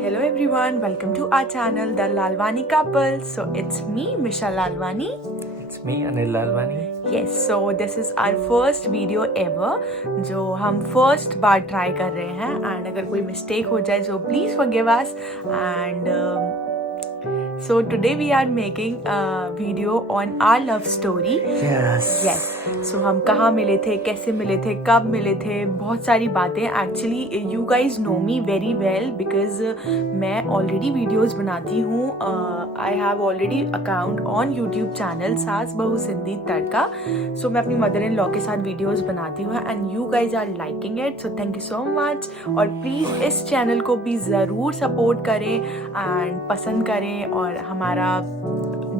Hello everyone, welcome to our channel The Lalwani Couple. So it's me Misha Lalwani. It's me Anil Lalwani. Yes, so this is our first video ever जो हम first बार try कर रहे हैं and अगर कोई mistake हो जाए so please forgive us and so today we are making a video on our love story. Yes. So हम कहाँ मिले थे, कैसे मिले थे, कब मिले थे, बहुत सारी बातें. Actually you guys know me very well because मैं already videos बनाती हूँ. I have already account on YouTube channel सास बहू सिंधी तड़का. So मैं अपनी mother in law के साथ videos बनाती हूँ and you guys are liking it. So thank you so much. और please इस channel को भी ज़रूर support करें and पसंद करें और हमारा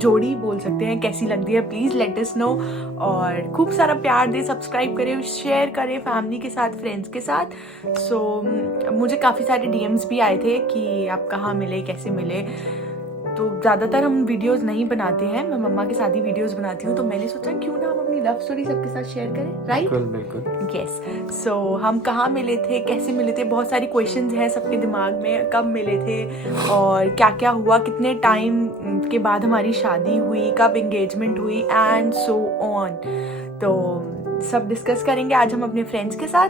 जोड़ी बोल सकते हैं कैसी लगती है प्लीज़ लेट अस नो और खूब सारा प्यार दे, सब्सक्राइब करें, शेयर करें फैमिली के साथ, फ्रेंड्स के साथ. सो मुझे काफ़ी सारे डीएम्स भी आए थे कि आप कहाँ मिले, कैसे मिले. तो ज़्यादातर हम वीडियोस नहीं बनाते हैं, मैं मम्मा के साथ ही वीडियोस बनाती हूँ, तो मैंने सोचा क्यों ना हम अपनी लव स्टोरी सबके साथ शेयर करें. राइट, बिल्कुल. यस. सो हम कहाँ मिले थे, कैसे मिले थे, बहुत सारी क्वेश्चंस हैं सबके दिमाग में. कब मिले थे और क्या क्या हुआ, कितने टाइम के बाद हमारी शादी हुई, कब एंगेजमेंट हुई एंड सो ऑन. तो सब डिस्कस करेंगे आज हम अपने फ्रेंड्स के साथ.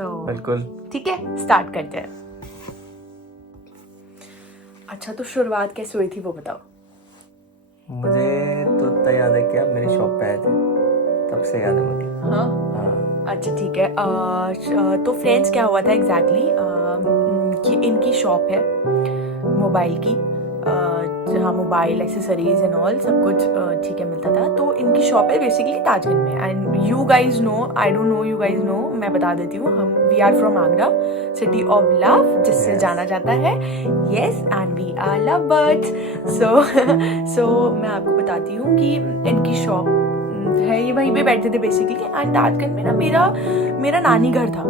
बिल्कुल. ठीक है, स्टार्ट करते हैं. अच्छा, तो शुरुआत कैसे हुई थी वो बताओ. मुझे तो इतना याद है कि आप मेरी शॉप पे आए थे, तब से याद है मुझे. हाँ. अच्छा ठीक है. तो फ्रेंड्स क्या हुआ था एग्जैक्टली कि इनकी शॉप है मोबाइल की, जहाँ मोबाइल एसेसरीज एंड ऑल सब कुछ ठीक है मिलता था. तो इनकी शॉप है बेसिकली ताजगंज में and you guys know, I don't know you guys know, मैं बता देती हूँ. हम we are from Agra, city of love जिससे जाना जाता है. Yes, and we are love birds. So मैं आपको बताती हूँ कि इनकी शॉप है, ये वहीं पे बैठते थे बेसिकली. एंड ताजगंज में ना मेरा नानी घर था,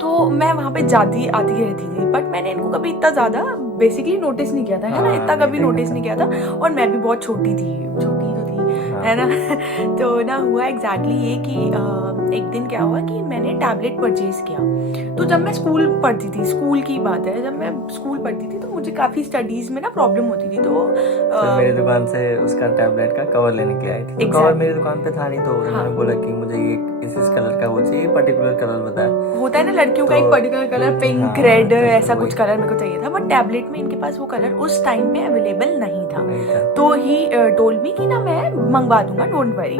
तो मैं वहाँ पे जाती आती रहती थी. बट मैंने इनको कभी इतना ज़्यादा बेसिकली नोटिस नहीं किया था, है ना, इतना कभी नोटिस नहीं किया था. और मैं भी बहुत छोटी तो थी, है ना. तो ना हुआ एग्जैक्टली ये कि एक दिन क्या हुआ कि मैंने टैबलेट परचेज किया. तो जब मैं स्कूल पढ़ती थी, स्कूल की बात है, जब मैं स्कूल पढ़ती थी तो मुझे काफ़ी स्टडीज़ में ना प्रॉब्लम होती थी. तो मेरी दुकान से उसका टैबलेट का कवर लेने के आए थे. कवर मेरी दुकान पे था नहीं, तो उन्होंने बोला कि मुझे ये इस कलर का वो चाहिए, पर्टिकुलर कलर बताया. होता है ना लड़कियों का एक पर्टिकुलर कलर, पिंक, रेड, ऐसा कुछ कलर मेरे को चाहिए था. बट टैबलेट में इनके पास वो कलर उस टाइम पे अवेलेबल नहीं था. तो ही टोल्ड मी कि ना मैं मंगवा दूंगा, डोंट वरी.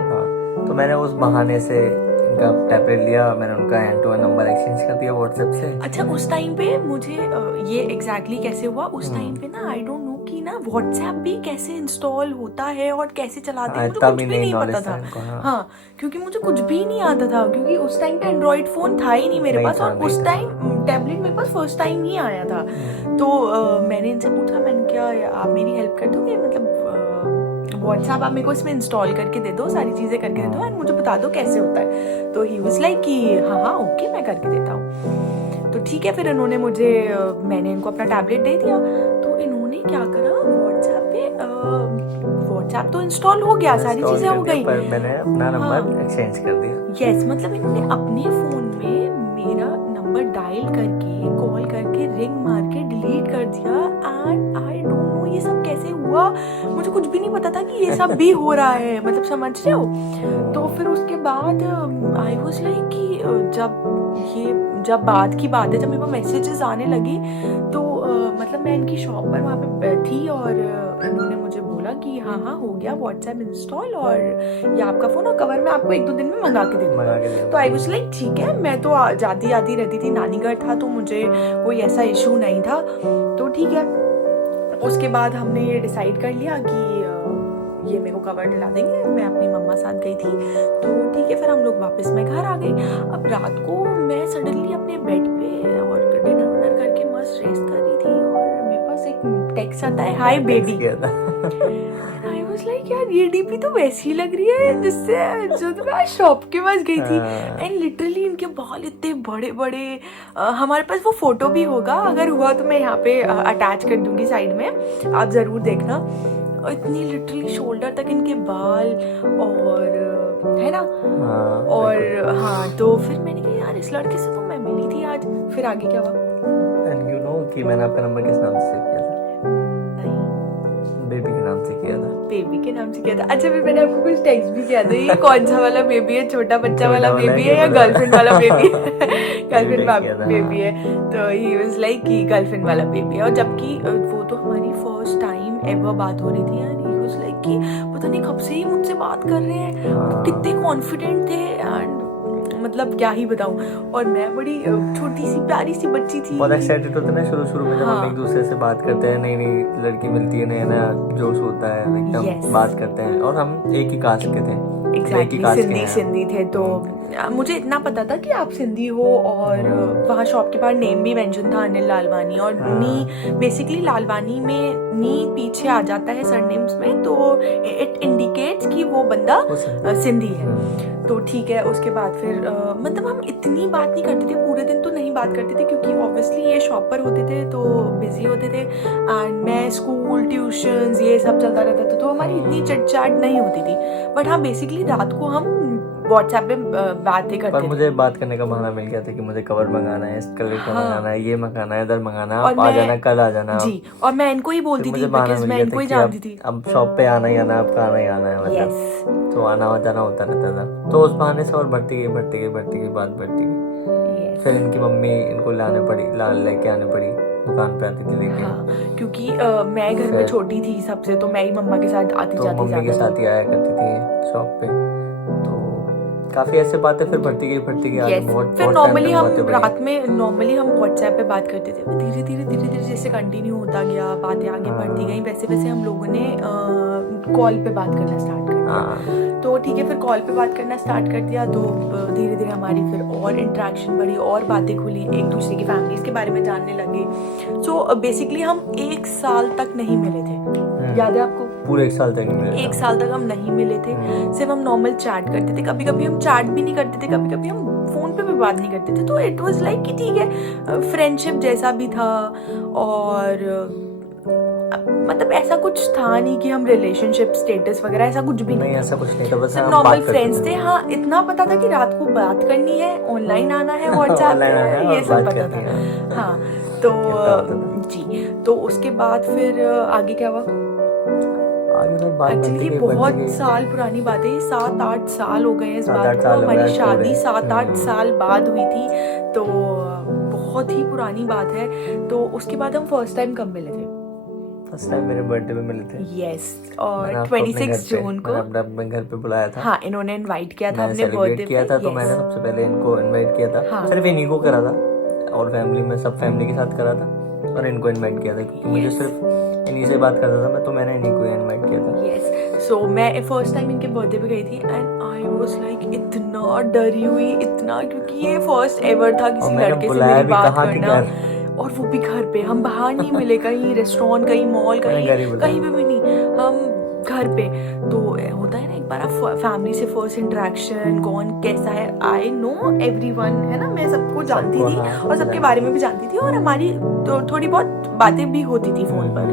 तो मैंने उस बहाने से इनका टैबलेट लिया, मैंने उनका hand to hand number exchange कर दिया व्हाट्सएप से. अच्छा, उस टाइम पे मुझे ये एग्जैक्टली कैसे हुआ उस टाइम पे ना, आई डोंट नो कि ना व्हाट्सएप भी कैसे इंस्टॉल होता है और कैसे चलाते हैं, मुझे कुछ भी नहीं पता था. हाँ, क्योंकि मुझे कुछ भी नहीं आता था, क्योंकि उस टाइम पे एंड्रॉइड फोन था ही नहीं मेरे पास. और उस टाइम टैबलेट मेरे पास फर्स्ट टाइम ही आया था. तो मैंने इनसे पूछा, मैंने क्या आप मेरी हेल्प कर दोगे, मतलब व्हाट्सएप आप मेरे को इसमें इंस्टॉल करके दे दो, सारी चीज़ें करके दे दो एंड मुझे बता दो कैसे होता है. तो ही वाज लाइक कि हाँ ओके मैं करके देता हूँ. तो ठीक है, फिर इन्होंने मैंने इनको अपना टैबलेट दे दिया. तो इन्होंने क्या करा, व्हाट्सएप तो इंस्टॉल हो गया, सारी चीज़ें हो गई, पर मैंने अपना नंबर एक्सचेंज कर दिया. यस, मतलब इन्होंने अपने फ़ोन में मेरा नंबर डायल करके, कॉल करके, रिंग मार के डिलीट कर दिया. एंड आई डोंट नो ये सब कैसे हुआ, मुझे कुछ भी नहीं पता था कि ये सब भी हो रहा है, मतलब समझ रहे हो. तो फिर उसके बाद आई वाज लाइक कि जब बाद की बात है, जब मेरे पास मैसेजेस आने लगे तो मतलब मैं इनकी शॉप पर वहाँ पे थी और इन्होंने मुझे बोला कि हाँ हो गया व्हाट्सएप इंस्टॉल और ये आपका फ़ोन और कवर मैं आपको 1-2 दिन में मंगा के दे दूँगा. तो आई वाज लाइक ठीक है, मैं तो जाती आती रहती थी, नानी घर था, तो मुझे कोई ऐसा इशू नहीं था. तो ठीक है, उसके बाद हमने ये डिसाइड कर लिया कि ये मेरे को कवर दिला देंगे. मैं अपनी मम्मा साथ गई थी, तो ठीक है, फिर हम लोग वापस मैं घर आ गई. अब रात को मैं सडनली अपने बेड पे और डिनर करके मस्त रेस्ट कर रही थी और मेरे पास एक टेक्स्ट आता है, hi baby. I was like यार ये डीपी तो वैसी लग रही है जिससे जो तो मैं शॉप के पास गई थी. एंड लिटरली इनके बाल इतने बड़े बड़े, हमारे पास वो फोटो भी होगा, अगर हुआ तो मैं यहाँ पे अटैच कर दूंगी साइड में, आप जरूर देखना. इतनी लिटरली शोल्डर तक इनके बाल और है ना. और हाँ, तो फिर मैंने कहा यार इस लड़के से तो मैं मिली थी आज. फिर आगे क्या हुआ? एंड यू नो कि मैंने आपका नंबर किस नाम से सेव किया था? नहीं, बेबी के नाम से किया था। बेबी के नाम से किया था। अच्छा, फिर मैंने आपको कुछ टेक्स्ट भी किया था, ये कौन सा वाला बेबी है, छोटा बच्चा वाला बेबी है या गर्लफ्रेंड वाला बेबी है? गर्लफ्रेंड बेबी है। तो ही वाज लाइक कि गर्लफ्रेंड वाला बेबी है, और जबकि वो तो हमारी फर्स्ट टाइम एवर बात हो रही थी यार। ही वाज लाइक कि पता नहीं कब से ही मुझसे बात कर रहे हैं, कितने कॉन्फिडेंट थे, एंड मतलब क्या ही बताऊं। और मैं बड़ी छोटी सी प्यारी सी बच्ची थी, बहुत एक्साइटेड होते हैं शुरू शुरू में जब हम एक दूसरे से बात करते हैं, नई नई लड़की मिलती है, नया नया जोश होता है, एकदम बात करते हैं। और हम एक ही कास्ट के थे, एग्जैक्टली, सिंधी थे। तो मुझे इतना पता था कि आप सिंधी हो, और वहाँ शॉप के बाहर नेम भी मेंशन था, अनिल लालवानी। और नी बेसिकली लालवानी में नी पीछे आ जाता है सरनेम्स में, तो इट इंडिकेट्स कि वो बंदा सिंधी है। तो ठीक है, उसके बाद फिर मतलब हम इतनी बात नहीं करते थे, पूरे दिन तो नहीं बात करते थे, क्योंकि ऑब्वियसली ये शॉप पर होते थे तो बिजी होते थे, एंड मैं स्कूल ट्यूशंस ये सब चलता रहता था, तो हमारी इतनी चिट चाट नहीं होती थी। बट हाँ, बेसिकली रात को हम व्हाट्सएप पे बातें करते थे। पर मुझे बात करने का बहाना मिल गया था कि मुझे कवर मंगाना है, इस कलर का मंगाना है, ये मंगाना है, इधर मंगाना है, आप आ जाना, कल आ जाना जी। और मैं इनको ही बोलती थी, बिकॉज़ मैं इनको ही जानती थी। अब शॉप पे आना ही आना, आपका आना ही आना है, मतलब तो आना जाना होता रहता था। तो उस बहाने से और बढ़ती गई बात बढ़ती गई। फिर इनकी मम्मी इनको लेके आने पड़ी, दुकान पे आती थी लेके। हाँ, क्योंकि मैं घर में छोटी थी सबसे, तो मैं ही मम्मा के साथ आती जाती मम्मी के साथ ही आया करती थी शॉप पे। तो काफी ऐसे बातें फिर बढ़ती गई फिर नॉर्मली हम रात में हम व्हाट्सएप पे बात करते थे। धीरे धीरे जैसे कंटिन्यू होता गया, बातें आगे बढ़ती गई, वैसे वैसे हम लोगों ने कॉल पे बात करना स्टार्ट कर दिया। तो ठीक है, फिर कॉल पे बात करना स्टार्ट कर दिया, तो धीरे धीरे हमारी फिर और इंटरेक्शन बढ़ी, और बातें खुली, एक दूसरे की फैमिलीज के बारे में जानने लगे। सो बेसिकली हम 1 साल तक नहीं मिले थे, याद है आपको? पूरे 1 साल तक नहीं मिले। 1 साल तक हम नहीं मिले थे, सिर्फ हम नॉर्मल चैट करते थे। कभी कभी हम चैट भी नहीं करते थे, कभी कभी हम फोन पे भी बात नहीं करते थे। तो इट वाज लाइक कि ठीक है, फ्रेंडशिप जैसा भी था, और मतलब ऐसा कुछ था नहीं कि हम रिलेशनशिप स्टेटस वगैरह ऐसा कुछ भी नहीं, ऐसा कुछ नहीं था, बस सिर्फ नॉर्मल फ्रेंड्स थे। हाँ, इतना पता था कि रात को बात करनी है, ऑनलाइन आना है, व्हाट्सएप पे, ये सब पता था। हाँ, तो जी। तो उसके बाद फिर आगे क्या हुआ? एक्चुअली बहुत साल पुरानी बात है, 7-8 साल हो गए इस बात को। हमारी शादी 7-8 साल बाद हुई थी, तो बहुत ही पुरानी बात है। तो उसके बाद हम फर्स्ट टाइम कब मिले थे? फर्स्ट टाइम मेरे बर्थडे पे मिले थे। यस, और 26 जून को अपने घर पे बुलाया था। हाँ, इन्होंने इनवाइट किया था अपने बर्थडे किया था। तो मैंने सबसे पहले इनको इनवाइट किया था, सिर्फ इन्हीं को करा था, और फैमिली में सब फैमिली के साथ करा था, और इनको इनवाइट किया था, क्योंकि मुझे सिर्फ इन्हीं से बात करता था मैं, तो मैंने इन्हीं को इनवाइट किया था। यस, सो मैं फर्स्ट टाइम इनके बर्थडे पे गई थी, एंड आई वाज लाइक इतना डरी हुई, इतना, क्योंकि ये फर्स्ट एवर था किसी लड़के से मेरी बात करना, और वो भी घर पे। हम बाहर नहीं मिले, कहीं रेस्टोरेंट, कहीं मॉल, कहीं पे भी नहीं, हम घर पे। तो होता है ना, एक बार फैमिली से फर्स्ट इंटरेक्शन, कौन कैसा है, आई नो एवरीवन, है ना, मैं सबको जानती थी, और सबके बारे में भी जानती थी, और हमारी तो थोड़ी बहुत बातें भी होती थी फोन पर।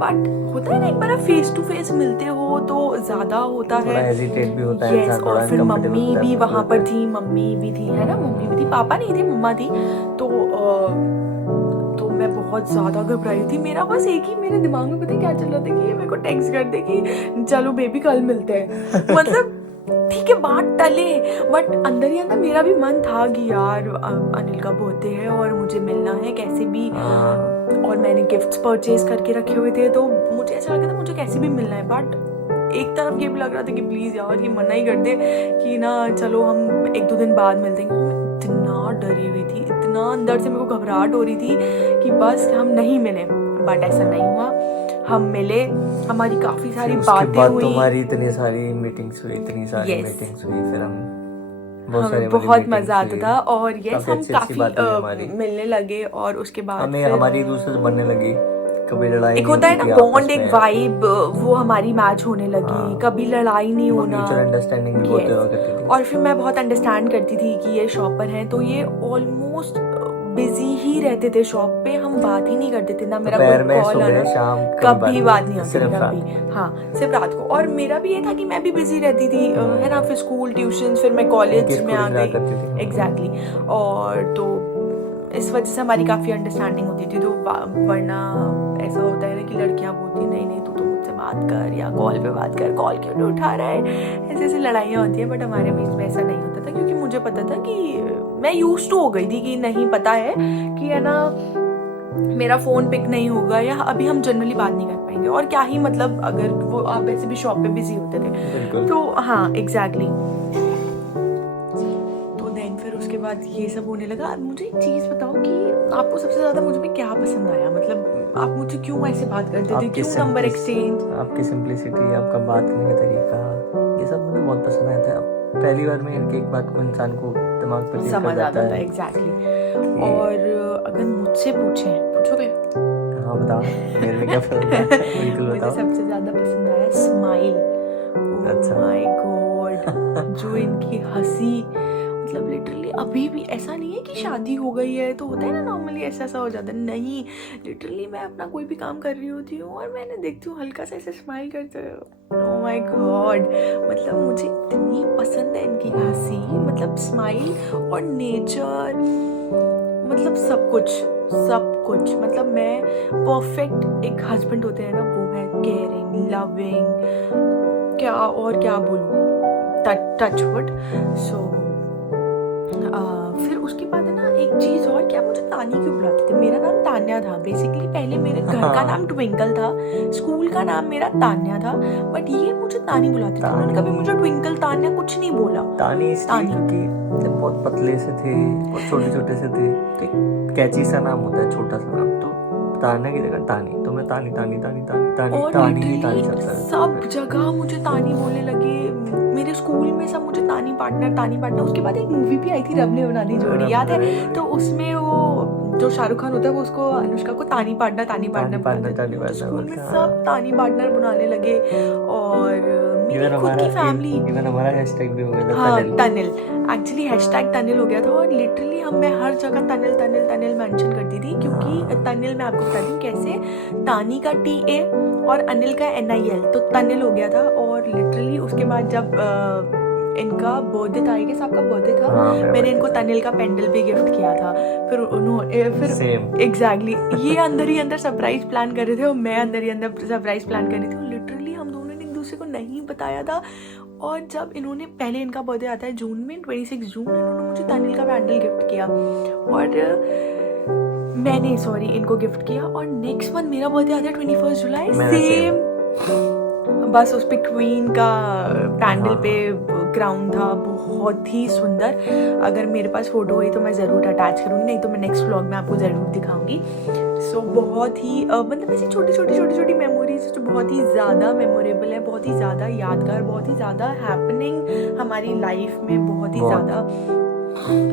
बट होता है ना, एक बार आप फेस टू फेस मिलते हो तो ज्यादा होता है, हेजिटेट भी होता है इंसान, और फिर मम्मी भी वहां पर थी, मम्मी भी थी, है ना, मम्मी भी थी, पापा नहीं थे, मम्मा थी। तो मैं बहुत ज्यादा घबराई थी। मेरा बस एक ही मेरे दिमाग में पता है क्या चल रहा था, कि ये मेरे को टेक्स्ट कर दे कि चलो बेबी कल मिलते हैं। मतलब ठीक है, बात टले, बट अंदर ही अंदर मेरा भी मन था कि यार अनिल का बर्थडे है और मुझे मिलना है कैसे भी, और मैंने गिफ्ट्स परचेज करके रखे हुए थे, तो मुझे ऐसा लगा था मुझे कैसे भी मिलना है। बट एक तरफ ये भी लग रहा था कि प्लीज यार ये मना ही कर दे कि ना, चलो हम 1-2 दिन बाद मिलते हैं। इतना डरी हुई थी, इतना अंदर से मेरे को घबराहट हो रही थी कि बस हम नहीं मिले। बट ऐसा नहीं हुआ, हम मिले, हमारी काफी सारी बातें हुई, तुम्हारी इतनी सारी मीटिंग्स हुई, फिर हम हमें बहुत मजा आता था, और यस हम काफी मिलने लगे, और उसके बाद हमारी एक दूसरे से बनने लगी। कभी लड़ाई एक होता है ना बॉन्ड, एक वाइब, वो हमारी मैच होने लगी। कभी लड़ाई नहीं होना, अंडरस्टैंडिंग भी होते हुआ। और फिर मैं बहुत अंडरस्टैंड करती थी कि ये शॉपर हैं, तो ये ऑलमोस्ट बिजी ही रहते थे शॉप पे, हम बात ही नहीं करते थे ना, मेरा कोई कॉल आना, कभी बात नहीं होती कभी, हाँ सिर्फ रात को। और मेरा भी ये था कि मैं भी बिजी रहती थी, है ना, फिर स्कूल ट्यूशन, फिर मैं कॉलेज में आ गई, एग्जैक्टली। और तो इस वजह से हमारी काफ़ी अंडरस्टैंडिंग होती थी। तो वरना ऐसा होता है ना कि लड़कियां बोलती नहीं नहीं तू तो मुझसे बात कर, या कॉल पे बात कर, कॉल क्यों नहीं उठा रहा है, ऐसे ऐसे लड़ाइयाँ होती हैं। बट हमारे बीच में ऐसा नहीं होता था, क्योंकि मुझे पता था कि मैं यूज्ड टू हो गई थी कि नहीं पता है कि है ना मेरा फ़ोन पिक नहीं होगा, या अभी हम जनरली बात नहीं कर पाएंगे, और क्या ही मतलब अगर वो आप वैसे भी शॉप पे बिजी होते थे। तो हाँ एग्जैक्टली। तो देन फिर उसके बाद ये सब होने लगा। अब मुझे एक चीज़ बताओ कि आपको सबसे ज़्यादा मुझ में क्या पसंद आया, मतलब आप मुझसे क्यों ऐसे बात करते थे, क्यों नंबर एक्सचेंज? आपकी सिंप्लिसिटी, आपका बात करने का तरीका, ये सब मुझे बहुत पसंद आया था। पहली बार में एक बात को इंसान को दिमाग पर समझ आता है एग्जैक्टली। और अगर मुझसे पूछोगे? हाँ बताओ, मेरे में क्या फर्क है? बिल्कुल बताओ। मुझे सबसे ज़्यादा पसंद आया स्माइल। अच्छा। माय गॉड, जो इनकी हंसी, मतलब लिटरली अभी भी ऐसा नहीं है कि शादी हो गई है तो होता है ना नॉर्मली ऐसा हो जाता है, नहीं, लिटरली मैं अपना कोई भी काम कर रही होती हूँ और मैंने देखती हूँ हल्का सा ऐसे स्माइल करते हुए। ओह माय गॉड, मतलब मुझे इतनी पसंद है इनकी हंसी, मतलब स्माइल और नेचर, मतलब सब कुछ। मतलब मैं परफेक्ट एक हस्बैंड होते हैं ना, वो है केयरिंग, लविंग, क्या बोलूँ, टच वुड। सो फिर उसके बाद है ना एक चीज़ और, क्या मुझे तानी क्यों बुलाते थे? मेरा नाम तान्या था बेसिकली, पहले मेरे घर का नाम ट्विंकल था, स्कूल का नाम मेरा तान्या था, बट ये मुझे तानी बुलाते थे। उन्होंने कभी मुझे ट्विंकल तान्या कुछ नहीं बोला। तानी इसलिए क्योंकि बहुत पतले से थे, बहुत छोटे से थे, तो कैची सा नाम होता है, छोटा सा नाम, तो तान्या की जगह तानी, तो मैं तानी सब जगह मुझे तानी बोलने लगे। मेरे स्कूल में सब मुझे तानी पार्टनर। उसके बाद एक मूवी भी आई थी, रब ने बना दी जोड़ी, याद है? तो उसमें वो जो शाहरुख खान होता है वो उसको, अनुष्का को तानी पार्टनर स्कूल में सब तानी पार्टनर बनाने लगे। और मेरी खुद की फैमिली, इवन हमारा हैशटैग भी हो गया था, हाँ टनल, एक्चुअली हैशटैग टनल हो गया था। और लिटरली मैं हर जगह टनल मेंशन करती थी, क्योंकि टनल मैं आपको बता दूं कैसे, तानी का TA और अनिल का NIL, तो टनल हो गया था। और लिटरली उसके बाद जब इनका बर्थडे था, आई गेस आपका बर्थडे था, मैंने इनको तनिल का पेंडल भी गिफ्ट किया था। फिर उन्होंने एग्जैक्टली ये अंदर ही अंदर सरप्राइज प्लान कर रहे थे, और मैं अंदर ही अंदर सरप्राइज प्लान कर रही थी। लिटरली हम दोनों ने एक दूसरे को नहीं बताया था। और जब इन्होंने, पहले इनका बर्थडे आता है जून में, 26 जून, इन्होंने मुझे तनिल का पेंडल गिफ्ट किया, और मैंने इनको गिफ्ट किया। और नेक्स्ट मंथ मेरा बर्थडे आता है 21 जुलाई, सेम, बस उस पे क्वीन का पैंडल पे ग्राउंड था, बहुत ही सुंदर। अगर मेरे पास फोटो हुई तो मैं ज़रूर अटैच करूँगी, नहीं तो मैं नेक्स्ट व्लॉग में आपको ज़रूर दिखाऊंगी। सो बहुत ही मतलब ऐसी छोटी मेमोरीज जो बहुत ही ज़्यादा मेमोरेबल है, बहुत ही ज़्यादा यादगार, बहुत ही ज़्यादा हैपनिंग हमारी लाइफ में, बहुत ही ज़्यादा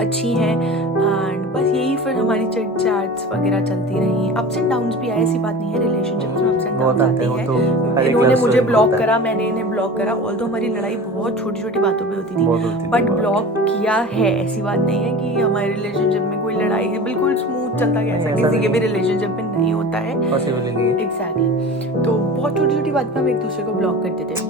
अच्छी हैं। एंड बस यही फिर हमारी चिट चैट्स वगैरह चलती रही। अप्स एंड डाउन्स भी आए, ऐसी बात नहीं है, रिलेशनशिप्स में अप्स एंड डाउन्स आते हैं। तो इन्होंने मुझे ब्लॉक करा, मैंने इन्हें ब्लॉक करा, ऑल्दो हमारी लड़ाई बहुत छोटी बातों पे होती थी, बट ब्लॉक किया है। ऐसी बात नहीं है कि हमारे रिलेशनशिप में कोई लड़ाई है, बिल्कुल स्मूथ चलता गया, ऐसा किसी के भी रिलेशनशिप में नहीं होता है, एग्जैक्टली। तो बहुत छोटी बात पे हम एक दूसरे को ब्लॉक करते थे,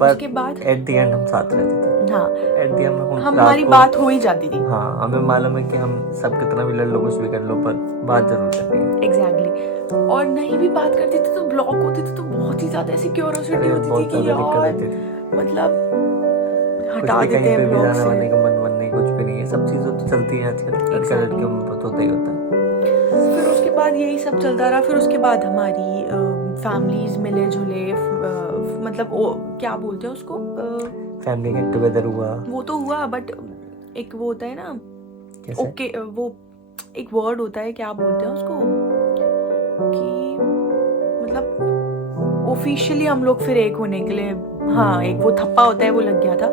उसके बाद एट द एंड हम साथ रहते थे। हाँ, एट द एंड हमारी बात हो ही जाती थी। हाँ, हमें मालूम है कि हम सब कितना भी लड़ लो, कुछ भी कर लो, पर बात जरूर करनी है। एग्जैक्टली। और नहीं भी बात करते थे तो ब्लॉक होते थे, तो बहुत ही ज्यादा ऐसी क्यूरियोसिटी होती थी कि यार मतलब हटा देते हैं ब्लॉग से। जाने का मन नहीं, कुछ भी नहीं है, सब चीज़ें तो चलती है आजकल, लड़कियों में बहुत होता ही होता है। फिर उसके बाद यही सब चलता रहा। फिर उसके बाद हमारी फैमिलीज मिले जुले, मतलब क्या बोलते हैं उसको, फैमिली गेट टुगेदर हुआ, वो तो हुआ, बट एक वो होता है ना, ओके, वो एक वर्ड होता है, क्या बोलते हैं उसको, कि मतलब ऑफिशियली हम लोग फिर एक होने के लिए, हाँ, एक वो थप्पा होता है वो लग गया था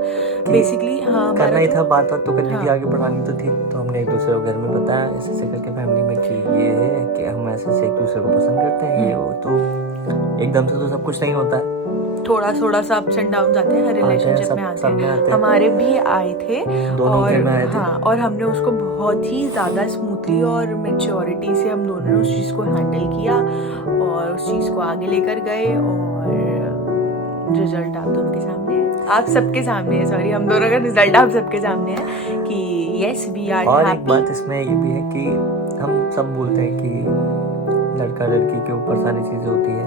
बेसिकली। हाँ, करना ही था, बात तो करनी थी, आगे बढ़ानी तो थी, तो हमने एक दूसरे को घर में बताया ऐसे करके फैमिली में कि ये है कि हम ऐसे एक दूसरे को पसंद करते हैं, ये वो। तो एकदम से तो सब कुछ नहीं होता है, थोड़ा सा अप्स एंड डाउन आते हैं, हर रिलेशनशिप में आते हैं, हमारे भी आए थे, और हमने उसको बहुत ही ज़्यादा स्मूथली और मैच्योरिटी से हम दोनों ने उस चीज़ को हैंडल किया और उस चीज़ को आगे लेकर गए, और रिजल्ट आप दोनों के सामने है। आप सबके सामने है, सॉरी, हम दोनों का रिजल्ट आप सबके सामने है कि यस वी आर और एक हैप्पी। बात इसमें ये भी है कि हम सब बोलते हैं कि लड़का लड़की के ऊपर सारी चीज़ें होती है,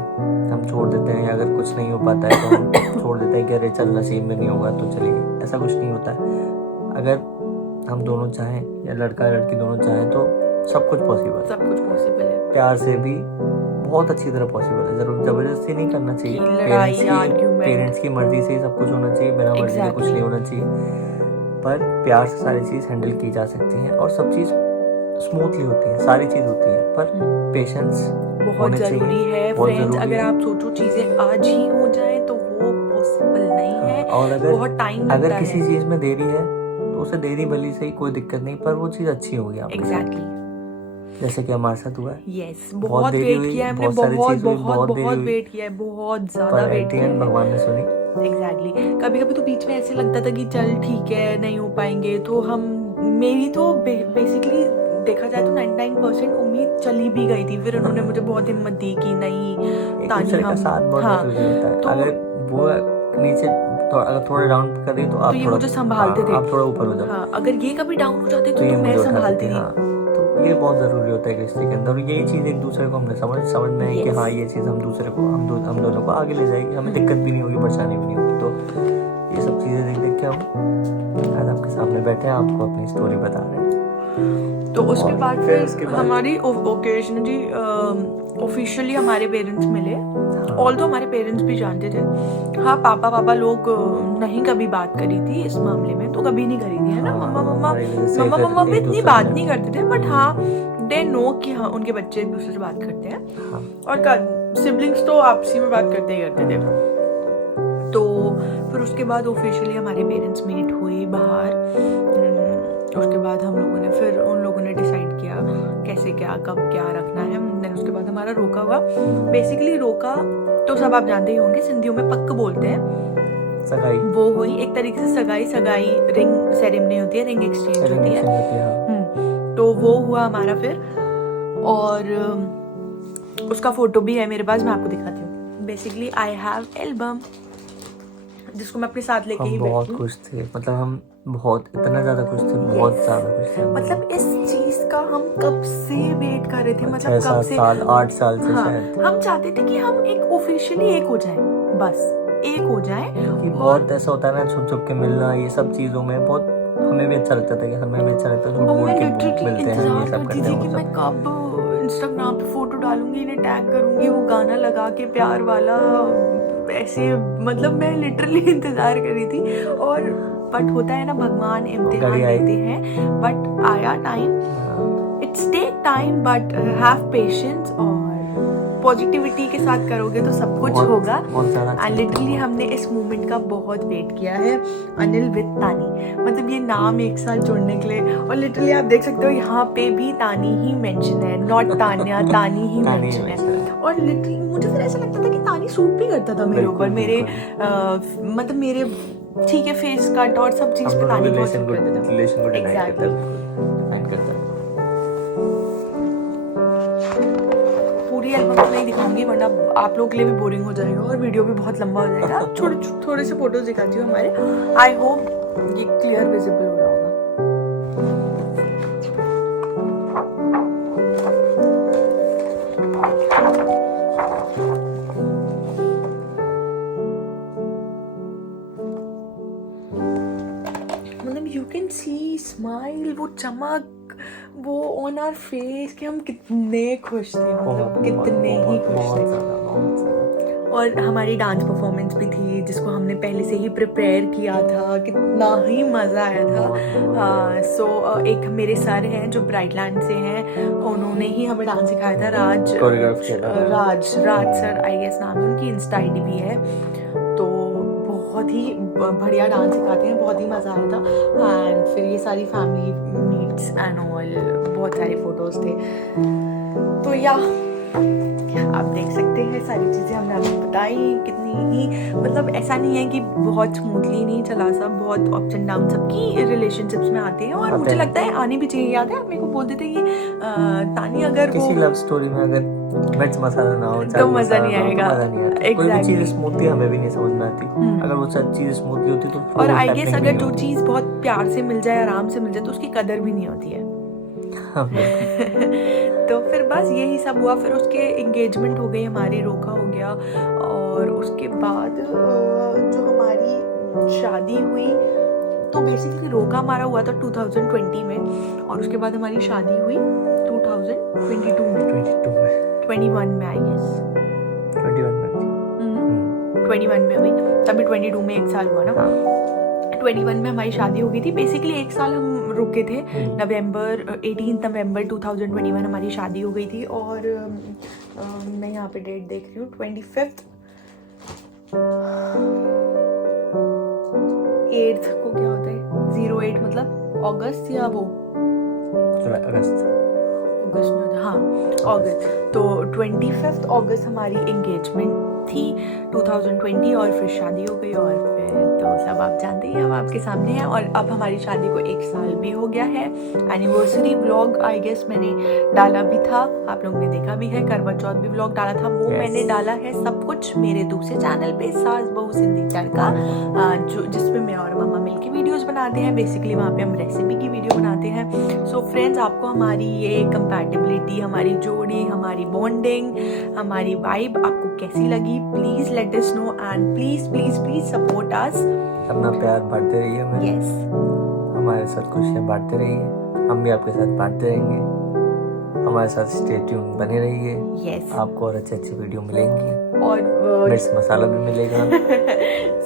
हम छोड़ देते हैं, अगर कुछ नहीं हो पाता है तो हम छोड़ देते हैं कि अरे चल नसीब में नहीं होगा तो चलेगी। ऐसा कुछ नहीं होता है। अगर हम दोनों चाहें या लड़का लड़की दोनों चाहें तो सब कुछ पॉसिबल है। सब कुछ पॉसिबल है। प्यार से भी बहुत अच्छी तरह पॉसिबल है। जरूर जबरदस्ती नहीं करना चाहिए। पेरेंट्स की मर्जी से ही सब कुछ होना चाहिए, बिना मर्जी के कुछ नहीं होना चाहिए। पर प्यार से सारी चीज़ हैंडल की जा सकती है और सब चीज़ स्मूथली होती है, सारी चीज़ होती है। पर पेशेंस बहुत जरूरी है फ्रेंड्स। अगर आप सोचो चीजें आज ही हो जाए तो वो पॉसिबल नहीं है। और अगर बहुत टाइम लगता है। अगर किसी चीज़ में देरी है तो उसे देरी भली से ही कोई दिक्कत नहीं, पर वो चीज़ अच्छी होगी आपके। एग्जैक्टली, जैसे कि हमारे साथ हुआ है। यस, बहुत वेट किया है हमने, बहुत वेट किया है, बहुत ज्यादा वेट किया है। भगवान ने सुनी। एग्जैक्टली। कभी कभी तो बीच में ऐसे लगता था कि चल ठीक है नहीं हो पाएंगे, तो हम मेरी तो बेसिकली देखा जाए तो 99% उम्मीद चली भी गई थी। फिर उन्होंने मुझे बहुत हिम्मत दी कि नहीं तानी हम साथ बहुत जरूरी होता है। तो अगर वो नीचे अगर थोड़ा डाउन कर रही तो आप ये मुझे संभालते थे। आप थोड़ा ऊपर हो जाओ। हाँ, अगर ये कभी डाउन हो जाते तो मैं संभालती थी। हाँ, तो ये बहुत जरूरी होता है रिश्ते के अंदर। यही चीज एक दूसरे को हमने समझ में है कि हाँ ये चीज हम दूसरे को हम दोनों को आगे ले जाएगी, हमें दिक्कत भी नहीं होगी, परेशानी भी नहीं होगी। तो ये सब चीजें देख के हम आज आपके सामने बैठे हैं, आपको अपनी स्टोरी बता रहे हैं। तो उसके बाद फिर हमारी ओकेजनली ऑफिशियली हमारे पेरेंट्स मिले। ऑल्दो हमारे पेरेंट्स भी जानते थे। हाँ, पापा लोग नहीं कभी बात करी थी इस मामले में, तो कभी नहीं करी थी, है ना। मम्मा भी इतनी बात नहीं करते थे, बट हाँ दे नो कि हाँ उनके बच्चे एक दूसरे से बात करते हैं। और सिबलिंग्स तो आपसी में बात करते ही करते थे। तो फिर उसके बाद ऑफिशियली हमारे पेरेंट्स मीट हुए बाहर। उसके बाद हम लोगों ने फिर उन लोगों ने डिसाइड किया कैसे क्या कब क्या रखना है। देन उसके बाद हमारा रोका हुआ। बेसिकली रोका तो सब आप जानते ही होंगे, सिंधियों में पक्क बोलते हैं। सगाई वो हुई एक तरीके से सगाई रिंग सेरेमनी होती है, रिंग एक्सचेंज होती है। तो वो हुआ हमारा फिर। और उसका फोटो भी है मेरे पास, मैं आपको दिखाती हूँ। बेसिकली आई हैव एल्बम जिसको मैं अपने साथ लेके ही बैठी। बहुत खुश थे, मतलब हम बहुत इतना ज्यादा खुश थे, बहुत ज्यादा खुश थे। मतलब इस चीज का हम कब से वेट कर रहे थे, मतलब कब से 8 साल से। हाँ, शायद हम चाहते थे कि हम एक ऑफिशियली एक हो जाए, बस एक हो जाए। कि बहुत ऐसा होता है ना, छुप छुप के मिलना, ये सब चीजों में बहुत हमें भी अच्छा लगता था कि हमें भी अच्छा लगता है झूठ बोल के मिलते हैं, ये सब करते हैं। मैं कब इंस्टाग्राम पे फोटो डालूंगी, इन्हें टैग करूंगी, वो गाना लगा के प्यार वाला ऐसे, मतलब मैं लिटरली इंतजार कर रही थी। और बट होता है ना, भगवान इम्तिहान देते हैं, बट आया time. It's take time but have patience और पॉजिटिविटी के साथ करोगे तो सब कुछ होगा। एंड लिटरली हमने इस मोमेंट का बहुत वेट किया है। अनिल विद तानी, मतलब ये नाम एक साथ जोड़ने के लिए। और लिटरली आप देख सकते हो यहाँ पे भी तानी ही मेंशन है, नॉट तान्या, तानी ही मेंशन है। और लिटरली मुझे फिर ऐसा लगता था कि तानी सूट भी करता था मेरे ऊपर, मेरे मतलब मेरे ठीक है फेस कट और सब चीज पे तानी बहुत सूट करता था। पूरी एल्बम तो नहीं दिखाऊंगी वरना आप लोगों के लिए भी बोरिंग हो जाएगा और वीडियो भी बहुत लंबा हो जाएगा। थोड़े से फोटोज दिखाती हूँ हमारे। आई होप ये क्लियर विजिबल हो रहा होगा। मतलब यू कैन सी स्माइल, वो चमक, वो ऑन आवर फेस कि हम कितने खुश थे, मतलब कितने ही खुश थे। और हमारी डांस परफॉर्मेंस भी थी जिसको हमने पहले से ही प्रिपेयर किया था, कितना ही मज़ा आया था। सो एक मेरे सर हैं जो ब्राइटलैंड से हैं, उन्होंने ही हमें डांस सिखाया था। राज सर आई गेस नाम है, उनकी इंस्टा आईडी भी है। तो बहुत ही बढ़िया डांस सिखाते हैं, बहुत ही मज़ा आया था। एंड फिर ये सारी फैमिली मीट्स एंड ऑल, बहुत सारे फोटोज़ थे। तो या आप देख सकते हैं सारी चीज़ें हमने आपको बताई कितनी ही, मतलब ऐसा नहीं है कि बहुत स्मूथली नहीं चला, सब बहुत अप्स एंड डाउन सबकी रिलेशनशिप्स में आते हैं और मुझे लगता है आने भी चाहिए। याद है आप मेरे को बोलते थे कि तानी अगर किसी वो लव स्टोरी में अगर मिर्च मसाला ना हो, तो चाट मजा मसाला नहीं ना हो, तो आएगा। मजा नहीं आता। कोई भी चीज स्मूथली हमें भी नहीं समझ में आती। अगर वो सब चीज स्मूथली होती तो और वो आई गेस happening अगर नहीं जो होती। चीज़ बहुत प्यार से मिल जाए, आराम से मिल जाए, तो उसकी कदर भी नहीं होती है। हाँ, बिल्कुल। तो फिर बस यही सब हुआ। फिर उसके एंगेजमेंट हो गई हमारी, रोका हो गया, और उसके बाद जो हमारी शादी हुई, तो बेसिकली रोका हमारा हुआ था 2020 में, और उसके बाद हमारी शादी हुई 2022 में, 21 में आई गेस, 21 में हुई, तभी 22 में 1 साल हुआ ना। 21 में हमारी शादी हो गई थी। बेसिकली 1 साल हम रुके थे। नवंबर 18 नवंबर 2021 हमारी शादी हो गई थी। और मैं यहाँ पे डेट देख रही हूँ, 25 8 को क्या होता है 08, मतलब अगस्त या वो अगस्त में, हाँ अगस्त। तो 25 अगस्त हमारी एंगेजमेंट थी 2020, और फिर शादी हो गई, और फिर तो सब आप जानते ही हैं, अब आपके सामने है। और अब हमारी शादी को 1 साल भी हो गया है। एनिवर्सरी व्लॉग आई गेस मैंने डाला भी था, आप लोगों ने देखा भी है। करवा चौथ भी व्लॉग डाला था, वो मैंने डाला है सब कुछ मेरे दूसरे चैनल पे, सास बहू सिंधी तड़का, जो जिसमें मैं और मामा मिलके वीडियोस बनाते हैं। बेसिकली वहाँ पे हम रेसिपी की वीडियो बनाते हैं। सो फ्रेंड्स, आपको हमारी ये कंपैटिबिलिटी, हमारी जोड़ी, हमारी बॉन्डिंग, हमारी वाइब आपको कैसी लगी? Please let us know, and please please please support us. अपना प्यार बांटते रहिए हमें। यस, हमारे साथ खुशियाँ बांटते रहिए, हम भी आपके साथ बांटते रहेंगे। हमारे साथ स्टे ट्यून बने रहिए। यस, आपको और अच्छी अच्छी वीडियो मिलेंगी, और मिर्च मसाला भी मिलेगा,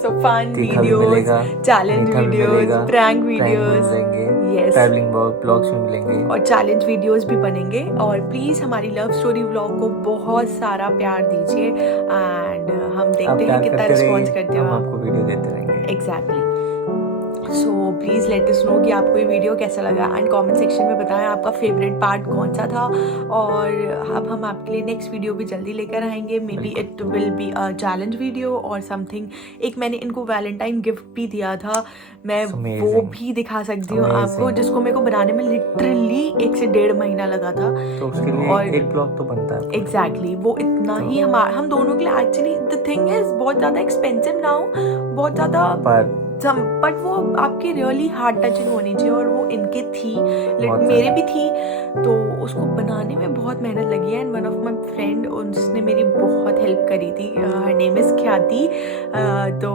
सो फन तीखा भी वीडियोस, मिलेगा, चैलेंज मीठा भी वीडियोस, मिलेगा, प्रैंक भी वीडियोस, मिलेंगे, यस, ट्रैवलिंग ब्लॉग्स भी मिलेंगे, और चैलेंज वीडियोस भी बनेंगे। और प्लीज हमारी लव स्टोरी व्लॉग को बहुत सारा प्यार दीजिए, एंड हम आप देखते हैं प्यार कितना करते रिस्पॉन्स रहिए, करते हो हम आप। आपको वीडियो देते रहेंगे। Exactly. So please let us know कि आपको ये वीडियो कैसा लगा, एंड कमेंट सेक्शन में बताएं आपका फेवरेट पार्ट कौन सा था। और अब हम आपके लिए नेक्स्ट वीडियो भी जल्दी लेकर आएंगे। May be it will be a challenge video और समथिंग। एक मैंने इनको वैलेंटाइन गिफ्ट भी दिया था, मैं वो भी दिखा सकती हूँ आपको, जिसको मेरे को बनाने में लिटरली 1 से 1.5 महीना लगा था। तो उसके लिए और एक ब्लॉग तो बनता है। एग्जैक्टली, वो इतना ही हम दोनों के लिए एक्चुअली द थिंग इज बहुत ज़्यादा एक्सपेंसिव ना हो, बहुत ज़्यादा, बट वो आपकी रियली हार्ट टचिंग होनी चाहिए, और वो इनके थी, मेरे भी थी। तो उसको बनाने में बहुत मेहनत लगी है, and one of my friend, उसने मेरी बहुत हेल्प करी थी। हर नेम इज़ ख्याति। तो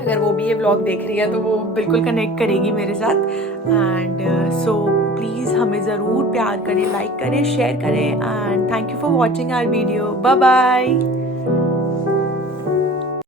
अगर वो भी ये व्लॉग देख रही है तो वो बिल्कुल कनेक्ट करेगी मेरे साथ। एंड सो प्लीज़ हमें ज़रूर प्यार करें, लाइक करें, शेयर करें, and thank you for watching our video. Bye bye.